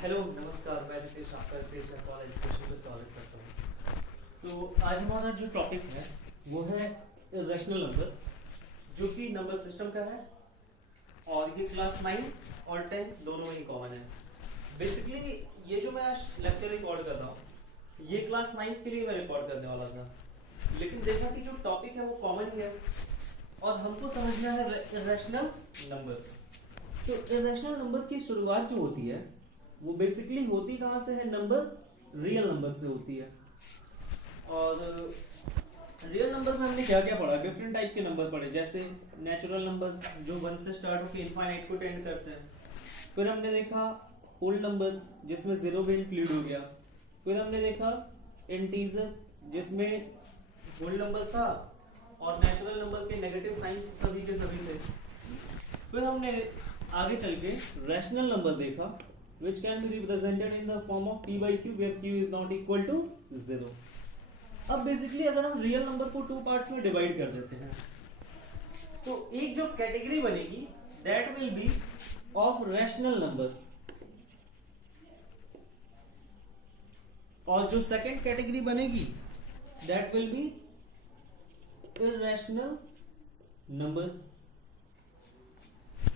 Hello नमस्कार, मैं रितेश आपका रितेश सवाल एजुकेशन में स्वागत करता हूँ। तो आज हमारा जो टॉपिक है वो है इर्रेशनल नंबर, जो कि नंबर सिस्टम का है और ये क्लास 9 और 10 दोनों ही कॉमन है। बेसिकली ये जो मैं आज लेक्चर रिकॉर्ड कर रहा हूँ ये क्लास 9 के लिए मैं रिकॉर्ड करने वाला था, लेकिन देखा कि जो टॉपिक है वो कॉमन ही है और हमको समझना है इर्रेशनल नंबर। तो इर्रेशनल नंबर की शुरुआत जो होती है वो बेसिकली होती कहाँ से है? नंबर, रियल नंबर से होती है। और रियल नंबर में हमने क्या क्या पढ़ा? डिफरेंट टाइप के नंबर पढ़े, जैसे नेचुरल नंबर जो 1 से स्टार्ट होकर इनफाइनाइट को टेंड करते हैं। फिर हमने देखा होल नंबर जिसमें 0 भी इंक्लूड हो गया। फिर हमने देखा इंटीजर जिसमें होल नंबर था और नेचुरल नंबर के नेगेटिव साइंस सभी के सभी थे। फिर हमने आगे चल के रैशनल नंबर देखा which can be represented in the form of p by q where q is not equal to 0। अब बेसिकली अगर हम रियल नंबर को 2 पार्ट्स में डिवाइड कर देते हैं तो एक जो कैटेगरी बनेगी that will be of rational number और जो सेकंड कैटेगरी बनेगी that will be irrational number।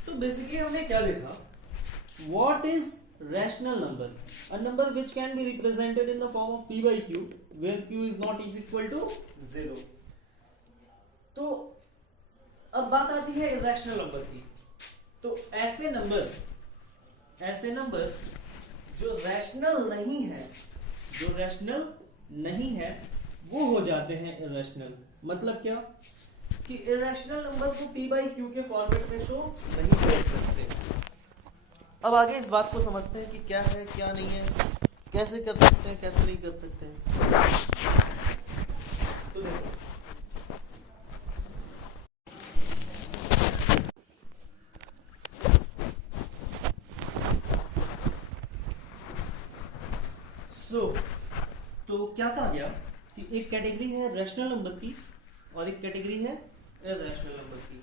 तो बेसिकली हमने क्या देखा? What is rational number? A number which can be represented in the form of p by q where q is not equal to 0। तो अब बात आती है irrational नंबर की। तो ऐसे नंबर जो रैशनल नहीं है वो हो जाते हैं irrational। मतलब क्या कि irrational नंबर को p by q के फॉर्मेट में शो नहीं कर सकते। अब आगे इस बात को समझते हैं कि क्या है क्या नहीं है, कैसे कर सकते हैं कैसे नहीं कर सकते हैं। तो देखो तो क्या कहा गया कि एक कैटेगरी है रैशनल नंबर की और एक कैटेगरी है इर्रेशनल नंबर की।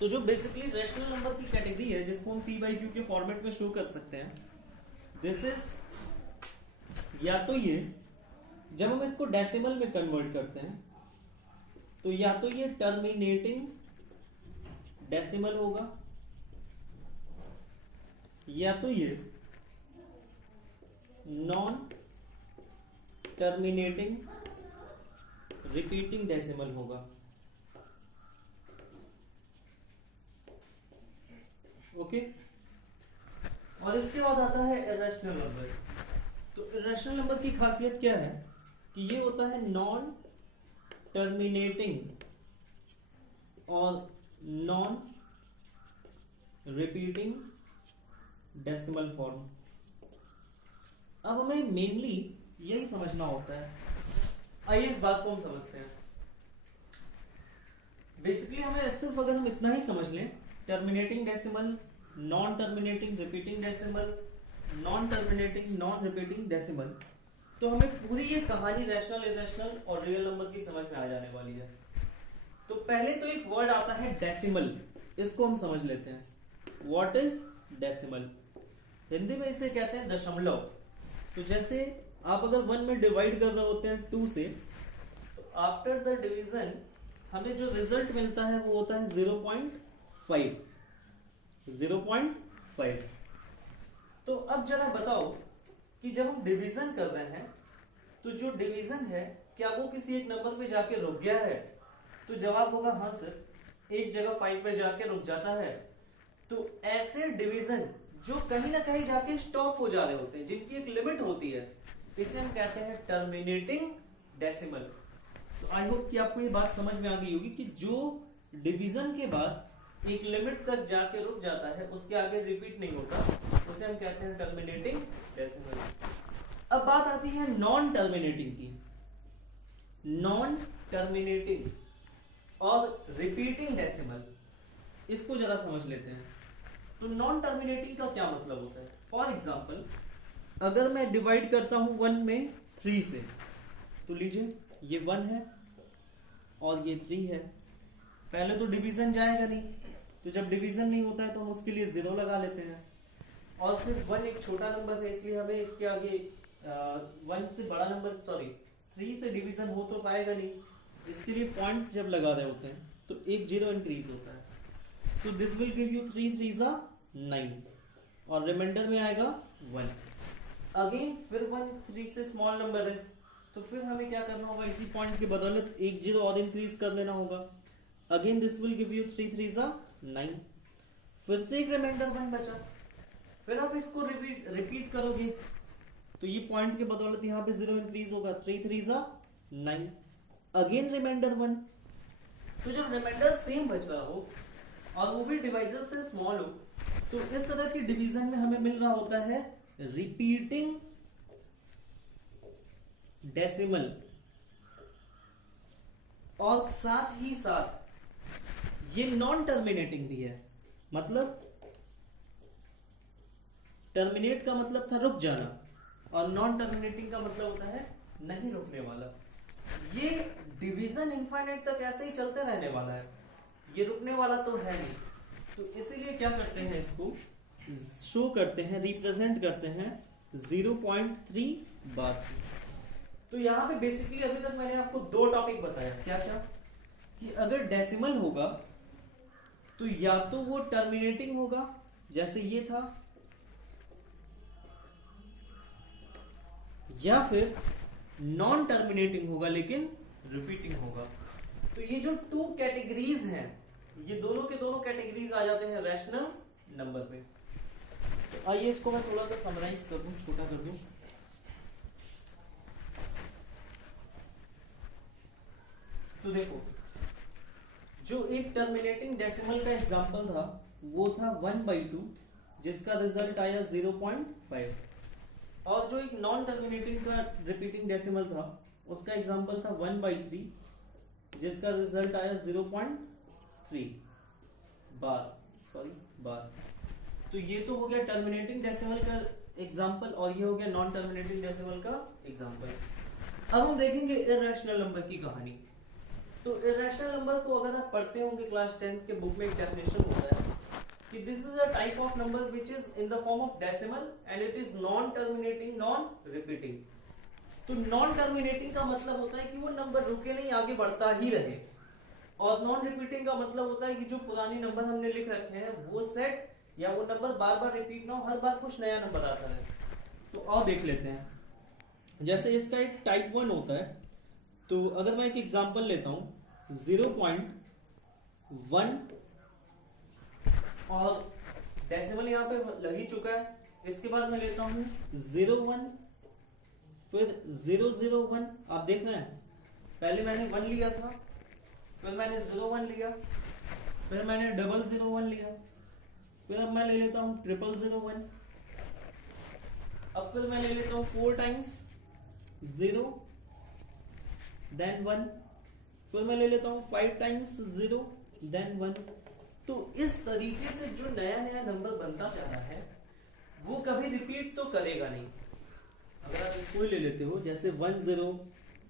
तो जो बेसिकली रैशनल नंबर की कैटेगरी है जिसको हम p by q के फॉर्मेट में शो कर सकते हैं, दिस इज या तो ये जब हम इसको डेसिमल में कन्वर्ट करते हैं तो या तो ये टर्मिनेटिंग डेसिमल होगा या तो ये नॉन टर्मिनेटिंग रिपीटिंग डेसिमल होगा। ओके और इसके बाद आता है इर्रेशनल नंबर। तो इर्रेशनल नंबर की खासियत क्या है कि ये होता है नॉन टर्मिनेटिंग और नॉन रिपीटिंग डेसिमल फॉर्म। अब हमें मेनली यही समझना होता है। आइए इस बात को हम समझते हैं। बेसिकली हमें सिर्फ अगर हम इतना ही समझ लें, terminating decimal, non terminating repeating decimal, non terminating non repeating decimal, तो हमें पूरी ये कहानी रैशनल, इर्रेशनल और रियल नंबर की समझ में आ जाने वाली है। तो पहले तो एक वर्ड आता है डेसिमल, इसको हम समझ लेते हैं। What is decimal? हिंदी में इसे कहते हैं दशमलव। तो जैसे आप अगर 1 में डिवाइड कर रहे होते हैं 2 से, तो आफ्टर द डिवीजन हमें जो रिजल्ट मिलता है वो होता है 0.5। तो अब जरा बताओ कि जब हम डिवीजन कर रहे हैं तो जो डिवीजन है क्या वो किसी एक नंबर पे जाके रुक गया है? तो जवाब होगा हाँ सर, एक जगह 5 पे जाके रुक जाता है। तो ऐसे डिवीजन जो कहीं ना कहीं जाके स्टॉप हो जा रहे होते हैं, जिनकी एक लिमिट होती है, इसे हम कहते हैं टर्मिनेटिंग डेसिमल। तो आई होप कि आपको ये बात समझ में आ गई होगी कि जो डिवीजन के बाद एक लिमिट तक जाके रुक जाता है, उसके आगे रिपीट नहीं होता, उसे हम कहते हैं टर्मिनेटिंग डेसिमल। अब बात आती है नॉन टर्मिनेटिंग की। नॉन टर्मिनेटिंग और रिपीटिंग डेसिमल, इसको जरा समझ लेते हैं। तो नॉन टर्मिनेटिंग का क्या मतलब होता है? फॉर एग्जाम्पल अगर मैं डिवाइड करता हूं 1 में 3 से, तो लीजिए ये 1 है और ये 3 है। पहले तो डिवीजन जाएगा नहीं, तो जब डिवीजन नहीं होता है तो हम उसके लिए 0 लगा लेते हैं। और फिर 1 एक छोटा नंबर है, इसलिए हमें इसके आगे 1 से बड़ा नंबर, सॉरी 3 से डिवीजन हो तो पाएगा नहीं, इसके लिए पॉइंट जब लगा रहे होते हैं तो एक 0 इंक्रीज होता है। So this will give you 3 3 9 और रिमाइंडर में आएगा 1। अगेन फिर 1 3 से स्मॉल नंबर है, तो फिर हमें क्या करना होगा, इसी पॉइंट की बदौलत एक 0 और इंक्रीज कर लेना होगा। Again this will give you 3 3 9, फिर से एक रिमाइंडर 1 बचा, फिर आप इसको रिपीट करोगे तो ये पॉइंट के बदौलत यहाँ पे 0 इंक्रीज होगा, 3 3 9, अगेन रिमाइंडर 1। तो जब रिमाइंडर सेम बच रहा हो और वो भी डिवाइजर से स्मॉल हो, तो इस तरह की डिवीजन में हमें मिल रहा होता है रिपीटिंग डेसिमल, और साथ ही साथ ये नॉन टर्मिनेटिंग भी है। मतलब टर्मिनेट का मतलब था रुक जाना, और नॉन टर्मिनेटिंग का मतलब होता है नहीं रुकने वाला। ये डिवीजन इनफाइनाइट तक ऐसे ही चलते रहने वाला है, ये रुकने वाला तो है नहीं। तो इसीलिए क्या करते हैं, इसको शो करते हैं, रिप्रेजेंट करते हैं 0.3 बार से। तो यहाँ पे बेसिकली अभी तक मैंने आपको 2 टॉपिक बताया, क्या क्या, कि अगर डेसिमल होगा तो या तो वो टर्मिनेटिंग होगा जैसे ये था, या फिर नॉन टर्मिनेटिंग होगा लेकिन रिपीटिंग होगा। तो ये जो 2 कैटेगरीज हैं, ये दोनों के दोनों कैटेगरीज आ जाते हैं रैशनल नंबर में। तो आइए इसको मैं थोड़ा सा समराइज कर दूं, छोटा कर दूं। तो देखो, जो एक टर्मिनेटिंग डेसिमल का एग्जांपल था वो था 1/2, जिसका रिजल्ट आया 0.5, और जो एक नॉन टर्मिनेटिंग का रिपीटिंग डेसिमल था उसका एग्जांपल था 1/3, जिसका रिजल्ट आया 0.3 बार। तो ये तो हो गया टर्मिनेटिंग डेसिमल का एग्जांपल, और ये हो गया नॉन टर्मिनेटिंग डेसिमल का एग्जांपल। अब हम देखेंगे इर्रेशनल नंबर की कहानी। तो इर्रेशनल नंबर को अगर आप पढ़ते होंगे क्लास 10th के बुक में एक डेफिनेशन होता है कि this is a type of number which is in the form of decimal and it is non terminating non repeating. तो नॉन टर्मिनेटिंग का मतलब होता है कि वो नंबर रुके नहीं, आगे बढ़ता ही रहे, और नॉन रिपीटिंग का मतलब होता है कि जो पुराने नंबर हमने लिख रखे हैं वो सेट या वो नंबर बार बार रिपीट ना हो, हर बार कुछ नया नंबर आता है। तो आओ देख लेते हैं। जैसे इसका एक टाइप 1 होता है, तो अगर मैं एक एग्जांपल लेता हूं 0.1, और डेसिमल यहाँ पे लग ही चुका है। इसके बाद मैं लेता हूं 0.1, फिर 0.01। आप देख रहे हैं, पहले मैंने 1 लिया था, फिर मैंने 0.1 लिया, फिर मैंने 0.001 लिया, फिर अब मैं ले लेता हूं 0.001, अब फिर मैं ले लेता हूं 4 टाइम्स 0 देन 1, फिर मैं ले लेता हूं 5 टाइम्स 0 देन 1। तो इस तरीके से जो नया नया नंबर बनता जा रहा है वो कभी रिपीट तो करेगा नहीं। अगर आप इसको ही ले लेते हो, जैसे 1 0,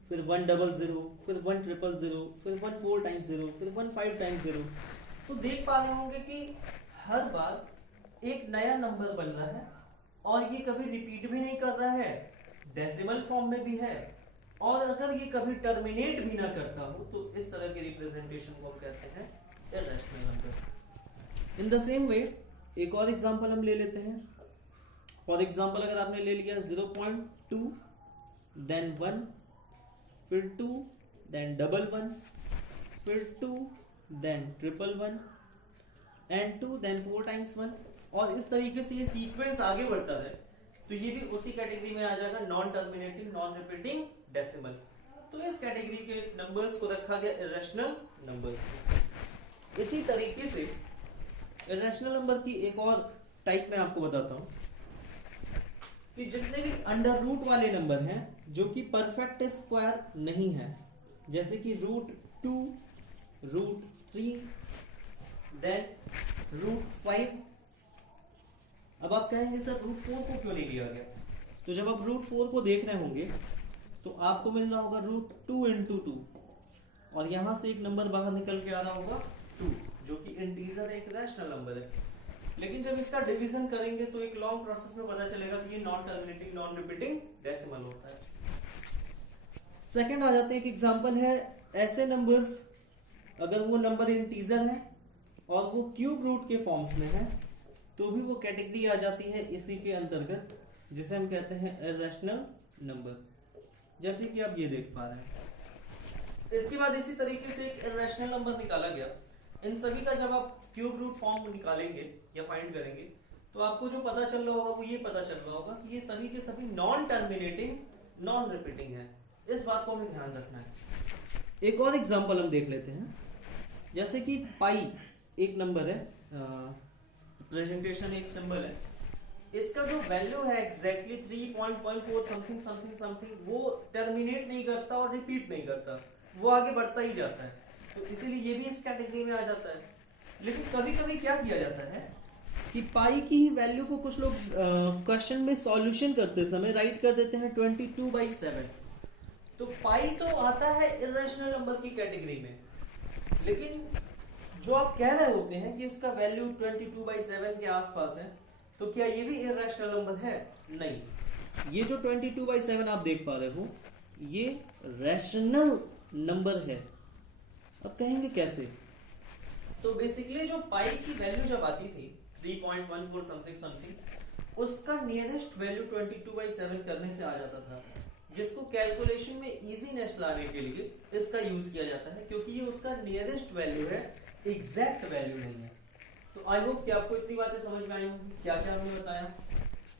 फिर 1 00, फिर 1 000, फिर 1 4 टाइम्स 0, फिर 1 5 टाइम्स 0, तो देख पा रहे होंगे कि हर बार एक नया नंबर बन रहा है और ये कभी रिपीट भी नहीं कर रहा है, डेसिमल फॉर्म में भी है, और अगर ये कभी टर्मिनेट भी ना करता हो तो इस तरह के रिप्रेजेंटेशन को हम कहते हैं irrational number. In the same way एक और एग्जांपल हम ले लेते हैं। फॉर एग्जांपल अगर आपने ले लिया 0.2 देन 1, फिर 2 देन 111, फिर 2 देन 111 एंड 2 देन 4 टाइम्स 1, और इस तरीके से ये सीक्वेंस आगे बढ़ता है, तो ये भी उसी कैटेगरी में आ जाएगा non terminating non repeating decimal. तो इस कैटेगरी के नंबर्स को रखा गया इर्रेशनल नंबर्स। इसी तरीके से इर्रेशनल नंबर की एक और टाइप मैं आपको बताता हूं कि जितने भी अंडर रूट वाले नंबर हैं जो कि परफेक्ट स्क्वायर नहीं है, जैसे कि √2, √3, देन √5। अब आप कहेंगे सर √4 को क्यों नहीं लिया गया? तो जब आप √4 को देख रहे होंगे तो आपको मिल रहा होगा √2 × 2, और यहां से एक नंबर बाहर निकल के आ रहा होगा 2, जो कि इंटीजर एक रैशनल नंबर है। लेकिन जब इसका डिवीजन करेंगे तो एक लॉन्ग प्रोसेस में पता चलेगा कि ये non terminating non repeating decimal होता है। सेकंड आ जाते हैं, एक एग्जांपल है ऐसे नंबर्स, अगर वो नंबर इंटीजर है और वो क्यूब रूट के फॉर्म्स में है तो भी वो कैटेगरी आ जाती है इसी के अंतर्गत, जिसे हम कहते हैं इर्रेशनल नंबर, जैसे कि आप ये देख पा रहे हैं। इसके बाद इसी तरीके से एक इर्रेशनल नंबर निकाला गया। इन सभी का जब आप क्यूब रूट फॉर्म निकालेंगे या फाइंड करेंगे तो आपको जो पता चल रहा होगा वो ये पता चल रहा होगा कि ये सभी के सभी नॉन टर्मिनेटिंग नॉन रिपीटिंग है। इस बात को हमें ध्यान रखना है। एक और एग्जांपल हम देख लेते हैं, जैसे कि पाई एक नंबर है, प्रेजेंटेशन एक सिंबल है, इसका जो वैल्यू है एग्जैक्टली 3.14 समथिंग समथिंग समथिंग, वो टर्मिनेट नहीं करता और रिपीट नहीं करता, वो आगे बढ़ता ही जाता है, तो इसीलिए ये भी इस कैटेगरी में आ जाता है। लेकिन कभी कभी क्या किया जाता है कि पाई की ही वैल्यू को कुछ लोग क्वेश्चन में सॉल्यूशन करते समय राइट कर देते हैं 22/7, तो पाई तो आता है इर्रेशनल नंबर की कैटेगरी में, लेकिन जो आप कह रहे होते हैं कि उसका वैल्यू 22/7 के आसपास है, तो क्या ये भी इर्रेशनल नंबर है? नहीं, ये जो 22/7 आप देख पा रहे हो ये रैशनल नंबर है। अब कहेंगे कैसे? तो बेसिकली जो पाई की वैल्यू जब आती थी 3.14 समथिंग समथिंग, उसका नियरेस्ट वैल्यू 22/7 करने से आ जाता था, जिसको कैलकुलेशन में इजीनेस लाने के लिए इसका यूज किया जाता है, क्योंकि ये उसका नियरेस्ट वैल्यू है, एग्जैक्ट वैल्यू नहीं है। तो आई होप कि आपको इतनी बातें समझ में आई होंगी। क्या क्या हमने बताया?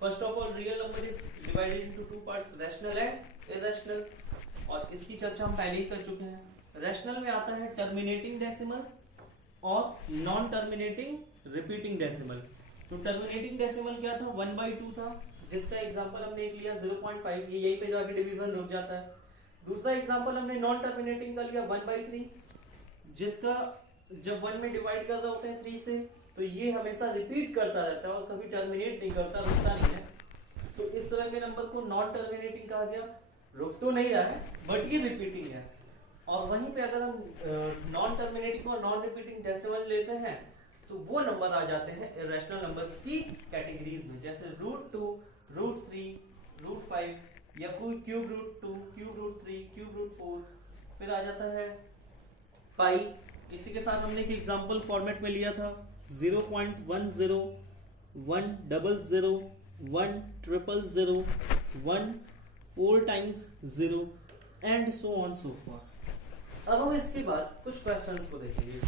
First of all, real number is divided into two parts, rational and irrational, और इसकी चर्चा हम पहले ही कर चुके हैं। रैशनल में आता है टर्मिनेटिंग डेसिमल और नॉन टर्मिनेटिंग रिपीटिंग डेसिमल। तो टर्मिनेटिंग डेसिमल क्या था? 1/2 था, जिसका एग्जांपल हमने एक लिया 0.5, ये यहीं पे जाके डिवीजन रुक जाता है। दूसरा एग्जांपल हमने नॉन टर्मिनेटिंग का लिया 1/3, जिसका जब 1 में डिवाइड कर रहे होते हैं 3 से, तो ये हमेशा रिपीट करता रहता है और कभी टर्मिनेट नहीं करता, रुकता नहीं है। तो इस तरह के नंबर को नॉन टर्मिनेटिंग कहा गया, रुक तो नहीं रहा है बट ये रिपीटिंग है। और वहीं पे अगर हम नॉन टर्मिनेटिंग और नॉन रिपीटिंग डेसिमल लेते हैं तो वो नंबर आ जाते हैं इर्रेशनल नंबर्स की कैटेगरीज में, जैसे √2, √3, √5 या कोई क्यूब √2, क्यूब √3, क्यूब √4, फिर आ जाता है पाई। इसी के साथ हमने एक एग्जांपल फॉर्मेट में लिया था 0.10, 100, 100, 1 4 times 0 and so on so forth। अब हम इसके बाद कुछ क्वेश्चंस को देखेंगे।